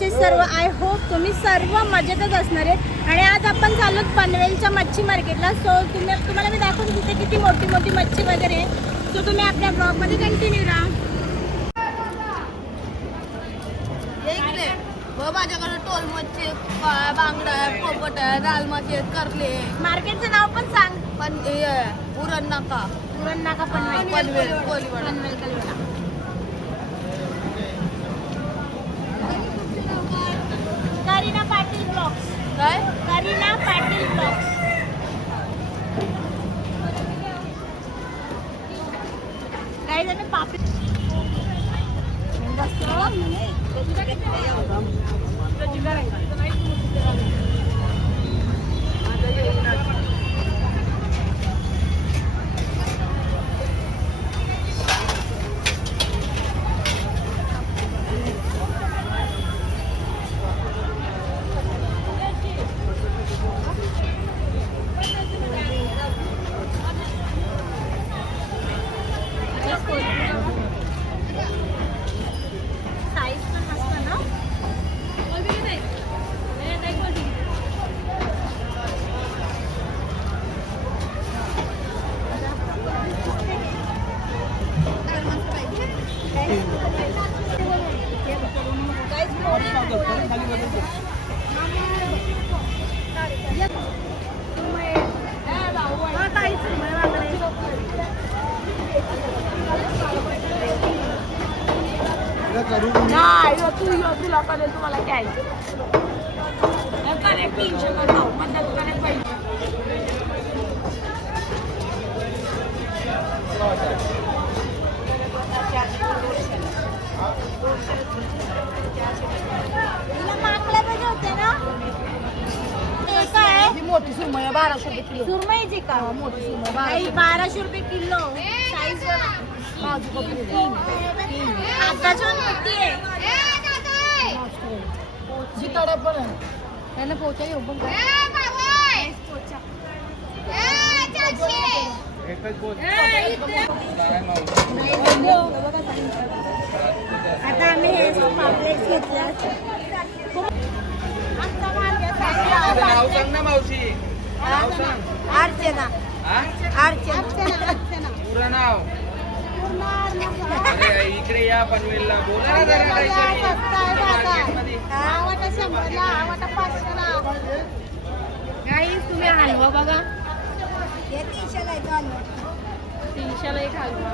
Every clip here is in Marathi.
कसे सर्व. आय होप तुम्ही सर्व मजेतच असणार आहेत. आणि आज आपण चाललो पनवेलच्या मच्छी मार्केटला. सो तुम्हाला मी दाखवतो तिथे किती मोठी मोठी मच्छी वगैरे आहे. सो तुम्ही आपल्या ब्लॉगमध्ये कंटिन्यू राहा. माझ्याकडे टोल मच्छी, बांगडा, पोपट, दाल मासे, करले. मार्केटचं नाव पण सांग. पण उरण नाका पनवेल. करीना पाटील ब्लॉग्स. काय करीना पाटील ब्लॉग्स. काही जण पापडी तुला करेल तुम्हाला घ्यायचं. मोठी सुरमई 1200 रुपये किलो. सुरमईची का? मोठी सुरमई 1200 रुपये किलो. साईज आताची मोठी आहे. जिताडा पण आहे त्यांना पोचा येऊ पण आता आम्ही हे पापलेट घेतल्यात. अर्चना. पुरं नाव इकडे या पनवेलला बोला ना जरा काहीतरी. तुम्ही हलवा बघा 300ला एक हलवा.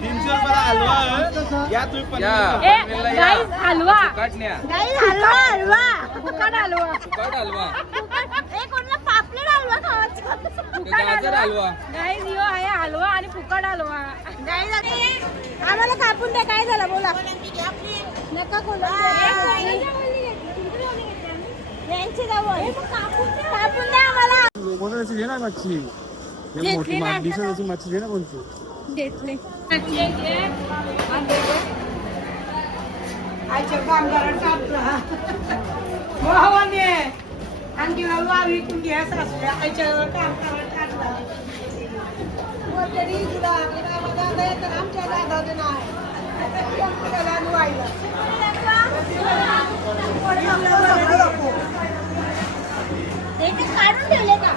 300 रुपयाला हलवा आहे. या तुम्ही पनवेलला या. हलवा काटण्या हलवा फुकट हलवा. काट हलवा कोणाला पापलेट हलवा खावायचा. गाजर हलवा. गाईज यो आहे हलवा आणि फुकट हलवा. गाईज आम्हाला कापून द्या. काय झालं बोला. नका कोणा यांची जवळ कापून द्या आम्हाला. कोणाची घे ना मच्छी. हे मोठी दिसत मच्छी घे ना कोणती. घेतले. आईच्या कामगारांचा आणखी वावी कुंडी असल्या आईच्या काम करायला टाकला तरी तुला आमच्या दादा नाही काढून ठेवले का?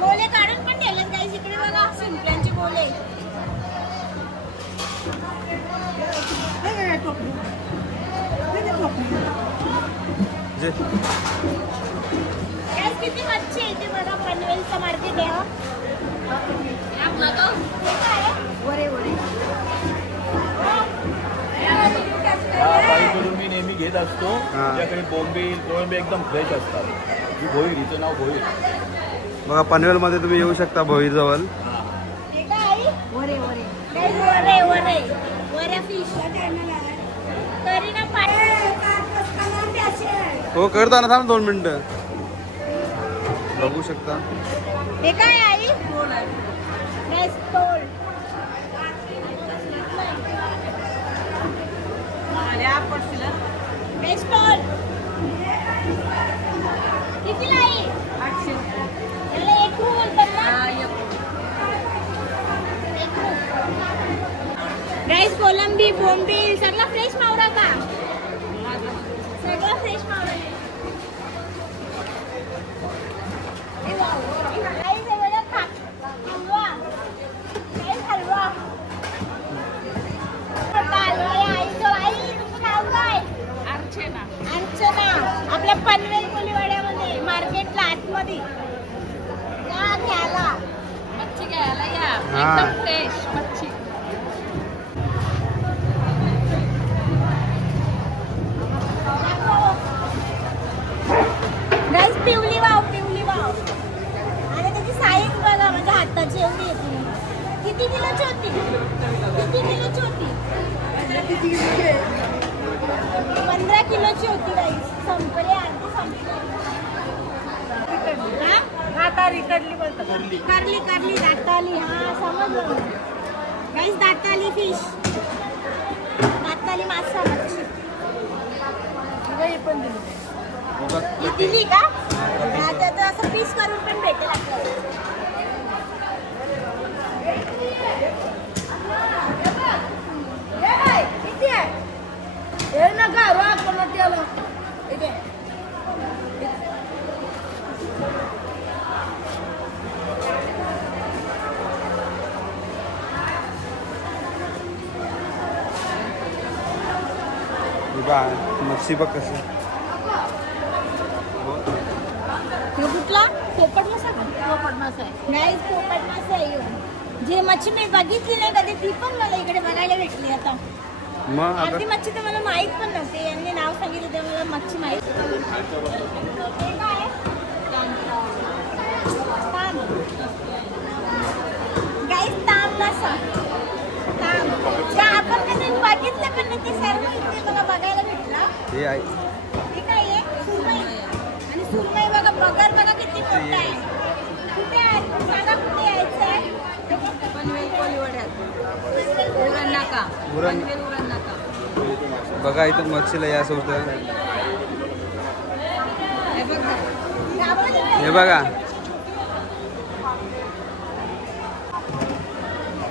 गोले काढून पण ठेवले काही. इकडे बघा शिंपल्यांचे गोले. किती मच्छी आहे ते बघा. पनवेलचं मार्केट आहे. बाईकडून मी नेहमी घेत असतो. तुझ्याकडे बोंबील कोळंबी एकदम फ्रेश असतात. भोईर हिचं नाव भोईर. बघा पनवेलमध्ये तुम्ही येऊ शकता भोईर जवळ. हो करता ना. थांब 2 मिनिटं. बघू शकता. हे काय आई? कितीला आहे? 800. याला एक रूम बोलतात ना? गाईस कोलंबी बोंबील सगळा फ्रेश मावरा का? मच्छी या घ्यायला. मच्छी घ्यायला या हा. एकदम फ्रेश मच्छी. गाईस पिवली वाव आणि त्याची साईज बघा म्हणजे हाताची एवढी येते. किती किलोची होती? 15 किलोची होती गाईस. संपले अर्धी संपले. हा? करली दाताली. हा समजलं गाईस. दाताली फिश, दाताली मासा मच्छी पण दिली. ही दिली का? हा, त्याचं असं पीस करून पण भेटेल आपल्याला. किती आहे? हे नका रोज कोणा केलं इथे. मच्छी बघ कशी. हे कुठला? पोपट मासा का? पोपट मासा आहे. नाही, पोपट मासा आहे ह्यो. जे मच्छी मी बघितली नाही कधी ती पण मला इकडे बघायला भेटली आता. मग आता आधी मच्छी तर मला माहित पण नव्हती. यांनी नाव सांगितलं तेव्हा मला मच्छी माहित. हे काय आहे? ताम. गाईस ताम मासा. ताम. जे आपण कधी बघितलं पण नाही ते सर्व इथे मला बघायला भेटलं. हे आहे. हे काय आहे? सुरमई. आणि सुरमई बघा, पगार बघा किती मोठा आहे. कुठे आहे? सांगा कुठे यायचं आहे? पनवेल कोळीवाड्यात. उरण नाका. उरण. पनवेल उरण नाका. बघा इथं मच्छीला या होतं. हे बघ ना. हे बघा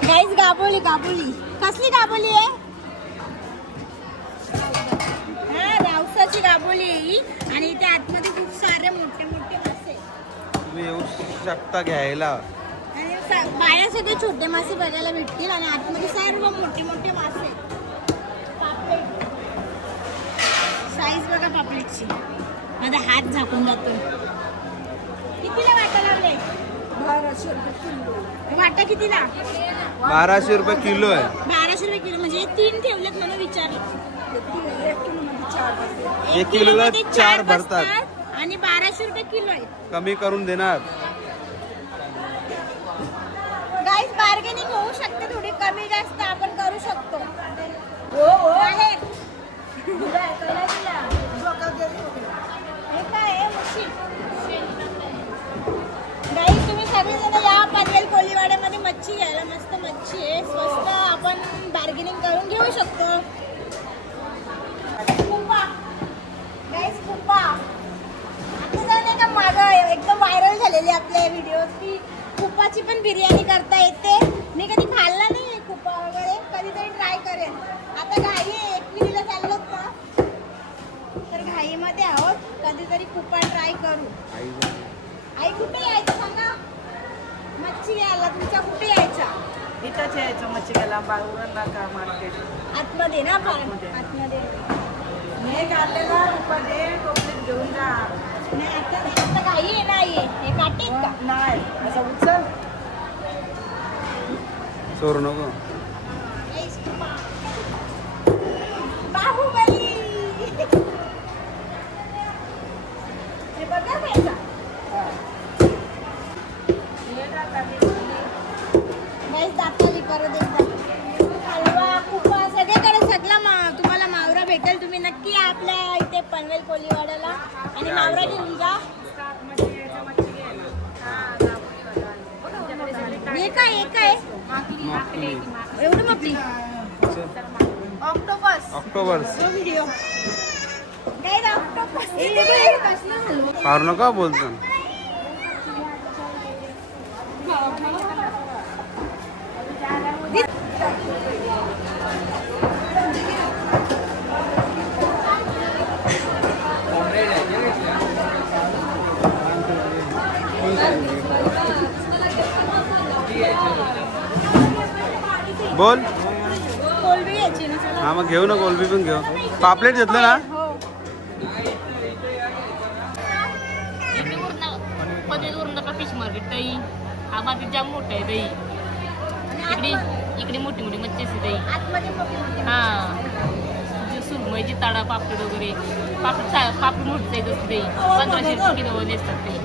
गाईस गाबोली. कसली गाबोली आहे? हा, रावसाची गाबोली आहे ही. आणि इथे आतमध्ये खूप सारे मोठे मासे. तुम्ही येऊ शकता घ्यायला. आणि बाहेर सगळे छोटे मासे बघायला भेटतील आणि आतमध्ये सर्व मोठे मासे. पापलेट. साईज बघा पापलेटची. माझा हात झाकून जातो. कितीला वाटा लावले? 1200 रुपये किलो. वाटा कितीला? 1200 रुपये किलो आहे. 1200 रुपये किलो. म्हणजे 3 ठेवलेत म्हणून विचारलं. 1 किलोला 4 भरतात. बसतात आणि 1200 रुपये किलो आहे. कमी करून देणार. गाईस बार्गेनिंग होऊ शकते, थोडी कमी जास्त आपण करू शकतो. हो आहे. हे काय आहे? मच्छी. गाईस तुम्ही सगळेजण या पनवेल कोळीवाड्यामध्ये मच्छी घ्यायला. मस्त मच्छी आहे, स्वस्त. आपण बार्गेनिंग करून घेऊ शकतो. कुप्पा. गाईस कुप्पा. आता जर नाही का मागं एकदम व्हायरल झालेली आपल्या व्हिडिओ की कुप्पाची पण बिर्याणी करता येते. मी कधी खाल्ला नाही कुप्पा वगैरे, कधीतरी ट्राय करेन. आता घाई आहे, एकविरीला चाललोत ना, तर घाईमध्ये आहोत. कधीतरी कुप्पा ट्राय करू. आई कुठे यायचं सांगा? मच्छी घ्यायला तुमच्या कुठे यायचा? इथंच यायचं मच्छी घ्यायला उरण नाका मार्केट आतमध्ये ना पण आतमध्ये. हे काढलेला रुपये टोपलीत घेऊन जा. नाही आता घाई आहे नाही आहे. हे काटे आहेत का? नाही असं उचल. चोरू नको. गाईस, कुप्पा. बाहुबली. हे बघा खायचा. गाईस दाताली परत एकदा. हलवा कुप्पा सगळीकडे तुम्हाला मावरा भेटेल. तुम्ही नक्की या आपल्या इथे पनवेल कोळीवाड्याला आणि मावरा घेऊन जा. हे काय एवढं मोठी ऑक्टोबर्स. व्हिडिओ काय ऑक्टोपस. फार नका बोलतो. बोल. कोलबी घ्यायची ना. चला. हा मग घेऊ ना, कोलबी पण घेऊ. पापलेट घेतलं ना? हो. माती जाम मोठं आहे दही. इकडे मोठी मोठी मच्छी असते दही. आतमध्ये मोठी हा सुरमईची ताडा पापड वगैरे पापड मोठी साईज असते दही. 1500 रुपये किलो असतात ते.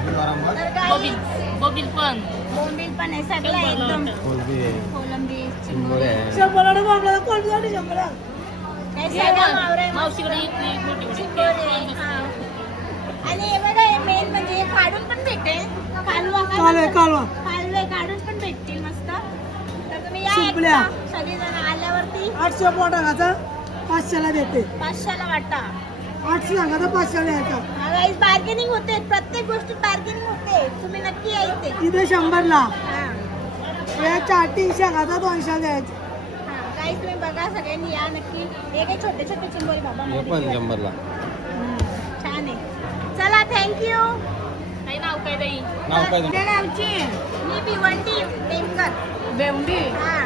तर guys, बबील पण बोंबील पण आहे सगळं एकदम कोलंबी चिंबोरी शंभराला बोंबला कोलबी 100. काय सगळं मावरे मावशीकडे इतकी मोठी मोठी चिंबोरी हा. आणि हे बघा हे मेन म्हणजे हे काढून पण भेटेल कालवा काय कालवे म्हणतात? कालवा कालवे काढून पण भेटतील मस्त. तर तुम्ही या शिंपल्या. एकदा सगळेजण आल्यावरती 800 पोटाकाचा 500ला देते. 500ला वाटा. 800 सांगायचा 500ला यायचा. गाईज बार्गेनिंग होते प्रत्येक गोष्टीत बार्गेनिंग होते. तुम्ही नक्की या इथे. इथे 100ला हा. या 4-3 सांगायचा 200 द्यायचा. गाईज तुम्ही बघा सगळ्यांनी या नक्की. हे काही छोटे छोटे चिंबोरी बाबा मोठी. 100ला. छान आहे. चला थँक्यू. काही नाव काय दही. गावची मी भिवंडी नेमकर. बेवडी हा.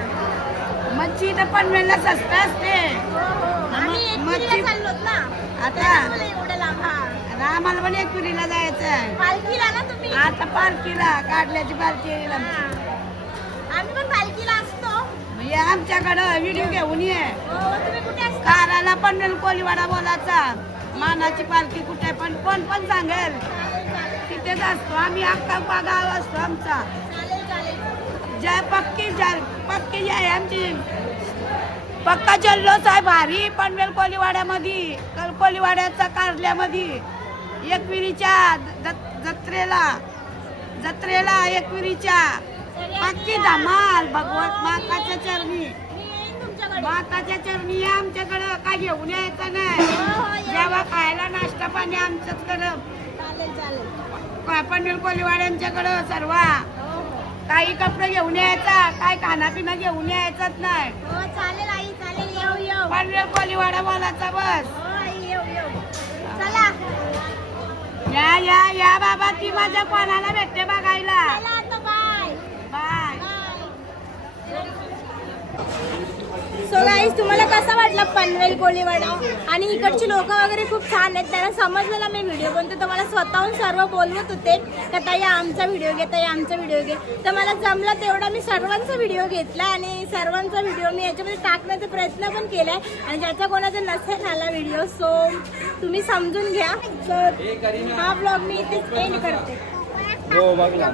मच्छी तर पनवेलला स्वस्त असते. हो हो. आम्ही एकविरीला चाललोत ना. आता? त्यामुळे एवढं लांब. हा. आता आम्हाला पण एकविरीला जायचं आहे. पालखीला ना तुम्ही. आता पालखीला काढल्याची पालखीला हा. आम्ही पण पालखीला असतो. म्हणजे आमच्याकडं व्हिडिओ घेऊन ये. हो तुम्ही कुठे असता? काराला पनवेल कोलीवाडा बोलायचा. मानाची पालखी कुठे पण कोण पण सांगेल चालेल चालेल तिथेच असतो आम्ही. अख्खा गाव असतो आमचा. चालेल चालेल. जय पक्की जय आमची पक्का जल्लोष आहे भारी पनवेल कोलीवाड्यामध्ये. कोलीवाड्याच्या कारल्यामध्ये एकविरीच्या जत्रेला एकविरीच्या पक्की धमाल. भगवत माताच्या चरणी मी येईन तुमच्याकडे. माताच्या चरणी या आमच्याकडं. काय घेऊन यायचं नाही. हो हो या. जेव्हा खायला नाश्ता पाणी आमच्याचकडं. चालेल चालेल. पनवेल कोलीवाड्यांच्याकडं सर्व. हो हो. काही कपडे घेऊन यायचा काय खानापिना घेऊन यायचंच नाही. हो चालेल आई चालेल. येऊ येऊ. पनवेल कोलीवाडा बोलायचा बस. हो आई येऊ येऊ. चला. या बाबा ती माझ्या कोणाला भेटते बघायला. चला आता बाय. बाय. सो गाईज तुम्हाला कसा वाटला पनवेल कोळीवाडा. आणि इकडची लोक वगैरे खूप छान आहेत. त्यांना समजलं ना मी व्हिडिओ बनते तर मला स्वतःहून सर्व बोलवत होते का ताई आमचा व्हिडिओ घे ताई आमचा व्हिडिओ घे. तर मला जमलं तेवढा मी सर्वांचा व्हिडिओ घेतला आणि सर्वांचा व्हिडिओ मी याच्यामध्ये टाकण्याचा प्रयत्न पण केलाय. आणि ज्याचा कोणाचा नसेल आला व्हिडिओ सो तुम्ही समजून घ्या. तर हा ब्लॉग मी इथेच एंड करते. हो बघला.